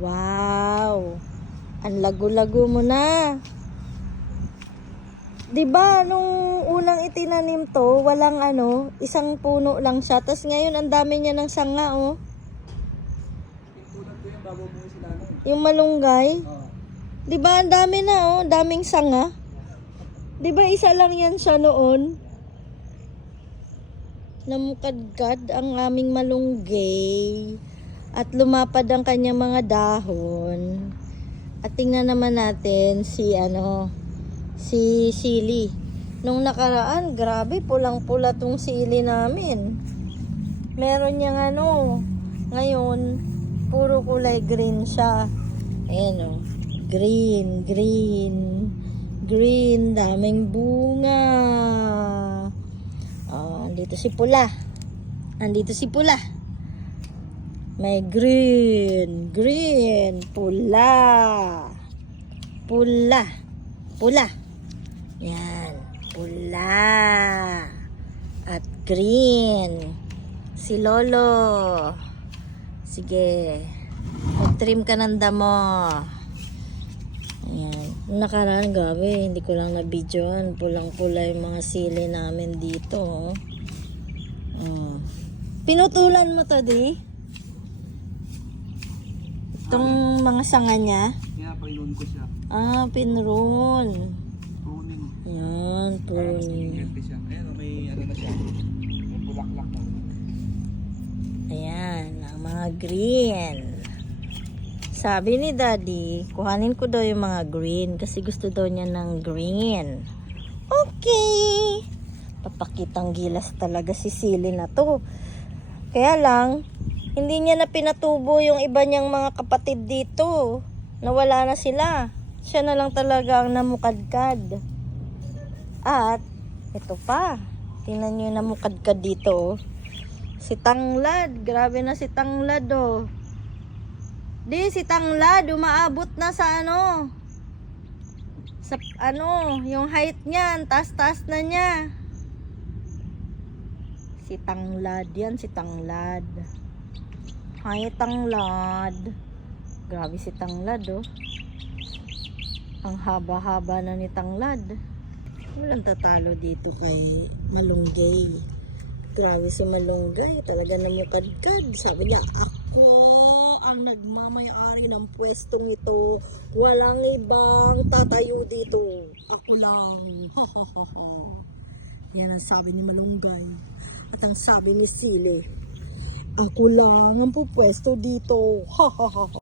Wow! Ang lago-lago mo na. 'Di ba nung unang itinanim to, walang isang puno lang siya. Tapos ngayon ang dami niya ng sanga, oh. Yung malunggay. 'Di ba ang dami na, oh, daming sanga. 'Di ba isa lang yan siya noon? Namukadkad ang aming malunggay at lumapad ang kanyang mga dahon. At tingnan naman natin si sili. Nung nakaraan, grabe, pulang-pula tong sili namin. Meron niyang ngayon, puro kulay green siya. Ayan o, green, daming bunga. Andito si pula. May green, pula. Yan, pula. At green. Si Lolo. Sige, mag-trim ka ng damo. Ayan. Nakaraan, gabi, hindi ko lang na-videoan. Pulang-pula yung mga sili namin dito. Pinutulan mo to, di? Itong mga sanga niya? Kaya pinun ko siya. Pinrun. Pruning. Yan, pruning. Ayan, may na siya. May bulaklak na. Ayan, ang mga green. Sabi ni Daddy, kuhanin ko daw yung mga green kasi gusto daw niya ng green. Okay. Papakitang gilas talaga si sili na to. Kaya lang, hindi niya na pinatubo yung iba niyang mga kapatid dito. Nawala na sila. Siya na lang talaga ang namukadkad. At, ito pa. Tingnan niyo yung namukadkad dito. Si Tanglad. Grabe na si Tanglad, oh. Si Tanglad. Umaabot na sa sa yung height niyan. Taas-taas na niya. Si Tanglad yan, si Tanglad. Hi, Tanglad. Grabe si Tanglad, oh. Ang haba-haba na ni Tanglad. Walang tatalo dito kay Malunggay. Grabe si Malunggay. Talaga namukadkad. Sabi niya, ako ang nagmamayari ng pwestong ito. Walang ibang tatayo dito. Ako lang. Yan ang sabi ni Malunggay. At ang sabi ni Sili, ako lang ang pupwesto dito.